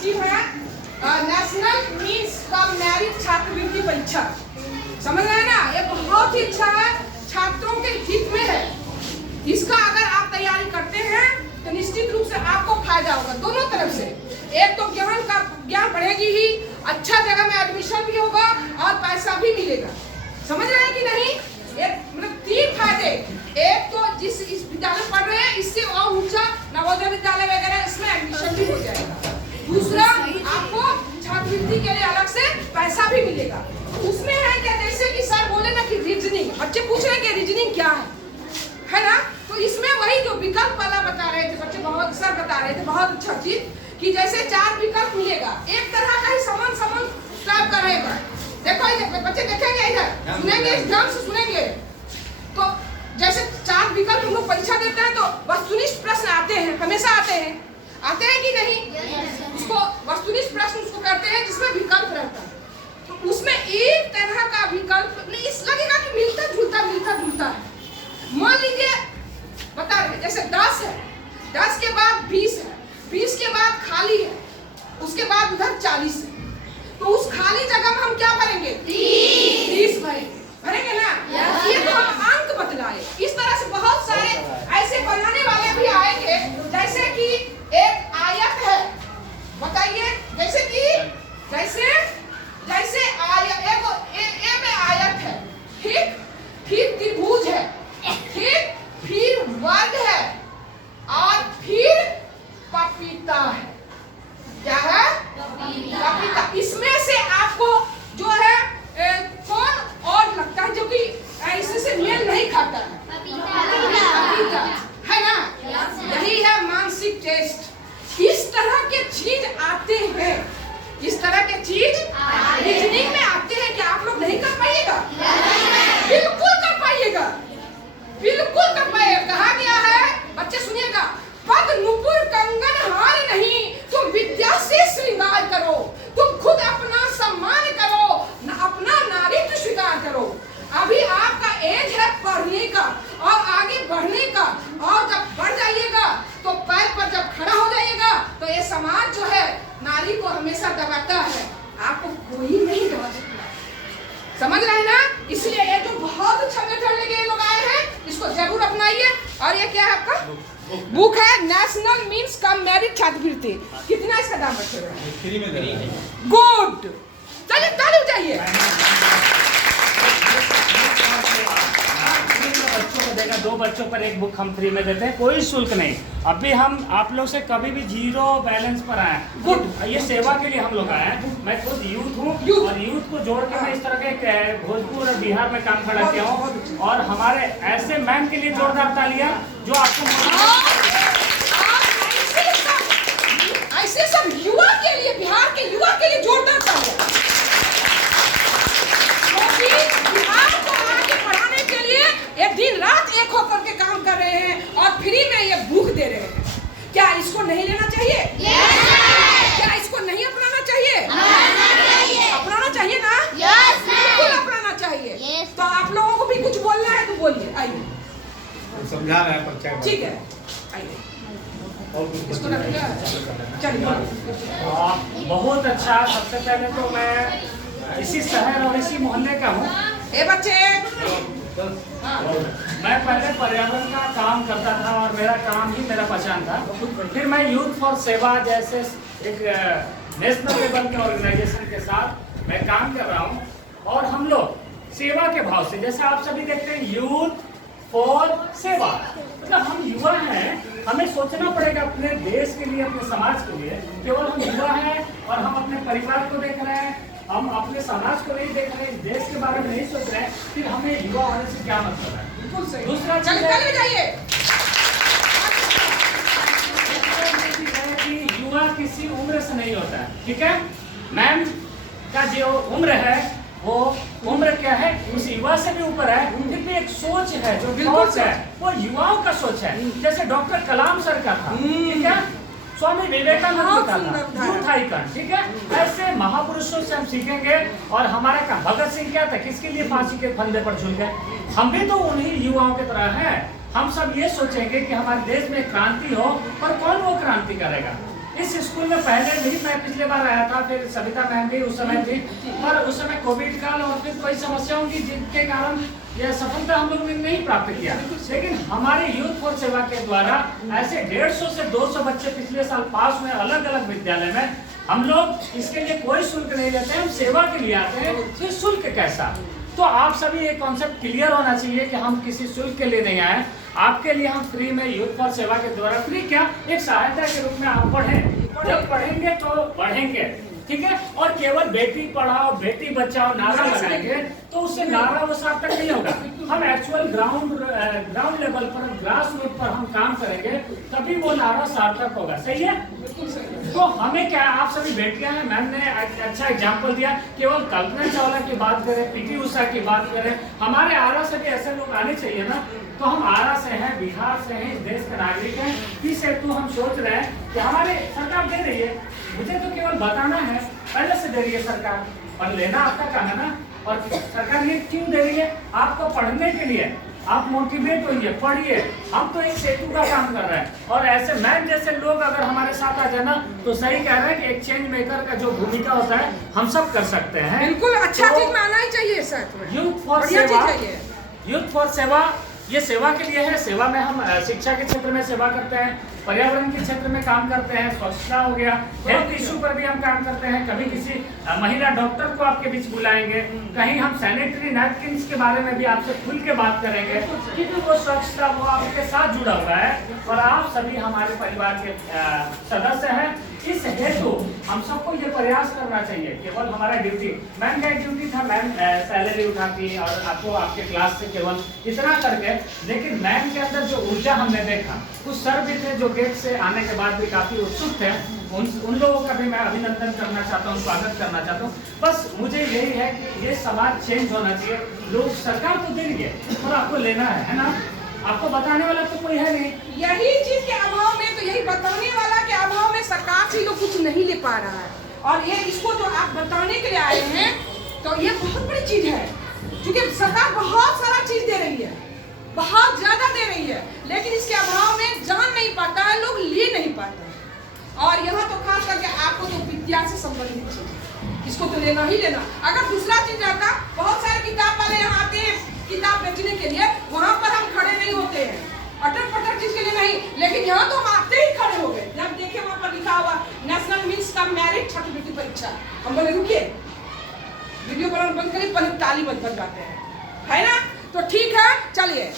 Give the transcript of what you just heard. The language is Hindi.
स्कीम है नेशनल मींस कम मेरिट छात्रवृत्ति परीक्षा। समझ रहे हैं ना, ये बहुत ही अच्छा है, छात्रों के हित में है। इसका अगर आप तैयारी करते हैं तो निश्चित रूप से आपको फायदा होगा दोनों तरफ से। एक तो ज्ञान बढ़ेगी ही, अच्छा जगह में एडमिशन भी होगा और पैसा भी मिलेगा। समझ रहे हैं कि नहीं? एक मतलब 3 फायदे। एक तो जिस इस विद्यालय पढ़ रहे हैं इससे और ऊंचा नवोदय विद्यालय वगैरह इसमें एडमिशन भी हो जाएगा। दूसरा, आपको छात्रवृत्ति के लिए अलग से पैसा भी मिलेगा। उसमें है क्या, जैसे कि सर बोले ना कि रीजनिंग, बच्चे पूछ रहे हैं कि रीजनिंग क्या है ना, तो इसमें वही जो विकल्प वाला बता रहे थे बच्चे, बहुत सर बता रहे थे, बहुत अच्छा चीज कि जैसे 4 विकल्प मिलेगा, एक तरह का ही समान टाइप का रहेगा। देखो बच्चे देखेंगे, इधर सुनेंगे, ध्यान से सुनेंगे। तो जैसे 4 विकल्प हम लोग परीक्षा देते हैं तो वस्तुनिष्ठ प्रश्न आते हैं, हमेशा आते हैं कि नहीं? उसको वस्तुनिष्ठ प्रश्न उसको कहते हैं जिसमें विकल्प रहता है। तो उसमें एक तरह का विकल्प नहीं, इस लगेगा कि मिलता जुलता है। मान लीजिए बता रहे जैसे 10 है, 10 के बाद 20 है, 20 के बाद खाली है, उसके बाद उधर 40 है, तो उस खाली जगह में हम क्या भरेंगे? 30 भरेंगे ना। ये तो हम अंक बतलाए। इस तरह से बहुत सारे ऐसे बनाने वाले भी आएंगे, जैसे कि एक आयत है, बताइए, जैसे आयत, ए में आयत है, ठीक, फिर त्रिभुज है, ठीक, फिर वर्ग है और फिर पपीता है। क्या है? पपीता। इसमें से आपको जो है कौन और लगता है जो कि इससे मेल नहीं खाता है? पपीता है ना। यही है मानसिक टेस्ट। इस तरह के चीज आते हैं, इस तरह के चीज रीजनिंग में आते हैं। क्या आप लोग नहीं कर पाइएगा? बिल्कुल कर पाइएगा, बिल्कुल कर पाइएगा। कहा गया है, बच्चे सुनिएगा, पग नुपुर कंगन हार नहीं, तुम विद्या से श्रृंगार करो, तुम खुद अपना सम्मान करो, अपना नारित्व स्वीकार करो। अभी आपका एज है पढ़ने का और आगे बढ़ने का, और जब बढ़ जाइएगा तो पैर पर जब खड़ा हो जाइएगा तो ये समाज जो है नारी को हमेशा दबाता है, आपको कोई नहीं दबा सकता। समझ रहे हैं ना? इसलिए ये जो बहुत अच्छा मेथड लेके लोग आए हैं, इसको जरूर अपनाइए। और ये क्या है आपका बुक है, नेशनल मींस कम मेरिट छात्रवृत्ति। कितना इसका दाम रखे हुए हैं? फ्री में दे रहे हैं। गुड, चलिए ताली बजाइए। बच्चों को देगा, 2 बच्चों पर 1 बुक हम फ्री में देते हैं, कोई शुल्क नहीं। अभी हम आप लोग से कभी भी 0 बैलेंस पर आए। गुड, ये सेवा के लिए हम लोग आए हैं। मैं खुद यूथ हूँ और यूथ को जोड़ के मैं इस तरह के भोजपुर और बिहार में काम खड़ा किया हूँ। और हमारे ऐसे मैम के लिए जोरदार तालियां जो आपको ऐसे सब युवा के लिए, बिहार के युवा के लिए जोरदार तालियां। बिहार को आगे बढ़ाने के लिए ये दिन रात एक होकर के काम कर रहे हैं और फ्री में ये बुक दे रहे हैं। क्या इसको नहीं लेना चाहिए? क्या इसको नहीं अपनाना चाहिए? अपनाना चाहिए ना? बिल्कुल अपनाना चाहिए। तो आप लोगों को भी कुछ बोलना है तो बोलिए, आइए। समझा रहे हैं परिचय। ठीक है, आइए। इसको रखिए, चलिए। बहुत अच्छा। सबसे पहले तो मैं इसी शहर और इसी मोहल्ले का हूँ। ए बच्चे, मैं पहले पर्यावरण का काम करता था और मेरा काम ही मेरा पहचान था। फिर मैं यूथ फॉर सेवा जैसे एक नेशनल लेवल के ऑर्गेनाइजेशन के साथ मैं काम कर रहा हूँ। और हम लोग सेवा के भाव से, जैसे आप सभी देखते हैं, यूथ फॉर सेवा, मतलब हम युवा हैं, हमें सोचना पड़ेगा अपने देश के लिए, अपने समाज के लिए। केवल हम युवा हैं और हम अपने परिवार को देख रहे हैं, हम अपने समाज को नहीं देख रहे हैं, देश के बारे में नहीं सोच रहे हैं, फिर हमें युवा होने से क्या मतलब है? बिल्कुल सही। दूसरा चलिए जाइए। कि युवा किसी उम्र से नहीं होता है, ठीक है? मैम का जो उम्र है वो उम्र क्या है, उस युवा से भी ऊपर है। फिर भी एक सोच है, जो बिल्कुल है, वो युवाओं का सोच है। जैसे डॉक्टर कलाम सर का था, ठीक है? स्वामी विवेकानंद का था, यूथ आइकन, ठीक है? ऐसे महापुरुषों से हम सीखेंगे। और हमारा काम, भगत सिंह क्या था, किसके लिए फांसी के फंदे पर झूल गए? हम भी तो उन्हीं युवाओं की तरह हैं। हम सब ये सोचेंगे कि हमारे देश में क्रांति हो, पर कौन वो क्रांति करेगा? इस स्कूल में पहले भी मैं पिछले बार आया था, फिर सविता मैम भी उस समय थी, पर उस समय कोविड काल और फिर कोई समस्याओं की जिनके कारण यह सफलता हम लोग ने नहीं प्राप्त किया। लेकिन हमारे यूथ फॉर सेवा के द्वारा ऐसे 150 से 200 बच्चे पिछले साल पास हुए अलग अलग विद्यालय में। हम लोग इसके लिए कोई शुल्क नहीं लेते हैं, हम सेवा के लिए आते हैं, फिर शुल्क कैसा? तो आप सभी एक कॉन्सेप्ट क्लियर होना चाहिए कि हम किसी शुल्क के लिए नहीं आए, आपके लिए हम फ्री में यूथ फॉर सेवा के द्वारा, फ्री क्या, एक सहायता के रूप में आप पढ़ें। जब पढ़ेंगे तो बढ़ेंगे, ठीक है। और केवल बेटी पढ़ाओ बेटी बचाओ नारा लगाएंगे तो उससे नारा वो सार्थक नहीं होगा। हम एक्चुअल ग्राउंड लेवल पर, ग्रास रूट पर हम काम करेंगे, तभी वो नारा सार्थक होगा। सही है? तो हमें क्या, आप सभी बेटियां हैं, मैम ने अच्छा एग्जाम्पल दिया। केवल कल्पना चावला की बात करें, पीटी उषा की बात करें, हमारे आरा से भी ऐसे लोग आने चाहिए ना। तो हम आरा से हैं, बिहार से हैं, इस देश के नागरिक हैं, इस हेतु हम सोच रहे हैं कि हमारे सरकार दे रही है, मुझे तो केवल बताना है, पहले से दे रही है सरकार, और लेना आपका काम है ना। और सरकार ये क्यों दे रही है? आपको पढ़ने के लिए, आप मोटिवेट होइए, पढ़िए। हम तो एक सेतु का काम कर रहे हैं, और ऐसे मैम जैसे लोग अगर हमारे साथ आ जाए ना, तो सही कह रहे हैं कि एक चेंज मेकर का जो भूमिका होता है हम सब कर सकते हैं। बिल्कुल अच्छा तो चीज में आना ही चाहिए साथ में। यूथ फॉर बढ़िया सेवा, चीज चाहिए। यूथ फॉर सेवा ये सेवा के लिए है। सेवा में हम शिक्षा के क्षेत्र में सेवा करते हैं, पर्यावरण के क्षेत्र में काम करते हैं, स्वच्छता हो गया, हेल्थ इशू पर भी हम काम करते हैं। कभी किसी महिला डॉक्टर को आपके बीच बुलाएंगे, कहीं हम सैनिटरी नैपकिन्स के बारे में भी आपसे खुल के बात करेंगे, क्योंकि वो स्वच्छता वो आपके साथ जुड़ा हुआ है और आप सभी हमारे परिवार के सदस्य हैं। इस हेतु हम सबको ये प्रयास करना चाहिए। केवल हमारा ड्यूटी, मैम का ड्यूटी था, मैम सैलरी उठाती और आपको आपके क्लास से केवल इतना करके, लेकिन मैम के अंदर जो ऊर्जा हमने देखा, कुछ सर भी थे जो गेट से आने के बाद भी काफी उत्सुक थे, उन लोगों का भी मैं अभिनंदन करना चाहता हूँ, स्वागत करना चाहता हूँ। बस मुझे यही है कि ये समाज चेंज होना चाहिए। लोग, सरकार तो दे रही है और आपको लेना है ना, आपको बताने वाला तो कोई है नहीं। यही चीज के अभाव में, तो यही बताने वाला के अभाव में सरकार से तो कुछ नहीं ले पा रहा है। और ये इसको जो आप बताने के लिए आए हैं, तो ये बहुत बड़ी चीज है, क्योंकि सरकार बहुत सारा चीज दे रही है, बहुत ज्यादा दे रही है, लेकिन इसके अभाव में जान नहीं पाता है, लोग ले नहीं पाते हैं। और यहाँ तो खास करके आपको तो विद्या से संबंधित चीज, इसको तो लेना ही लेना। अगर दूसरा चीज रहता, बहुत सारे किताब वाले यहाँ आते हैं किताब बेचने के लिए, वहाँ पर हम खड़े नहीं होते हैं, अटर पटर चीज के लिए नहीं, लेकिन यहाँ तो हम आते ही खड़े हो गए। जब देखे वहाँ पर लिखा हुआ नेशनल मीन्स कम मैरिट छठी बेटी परीक्षा, हम बोले रुकिए, वीडियो बनाना बंद करिए, पहले ताली बजाते हैं, है ना? तो ठीक है, चलिए।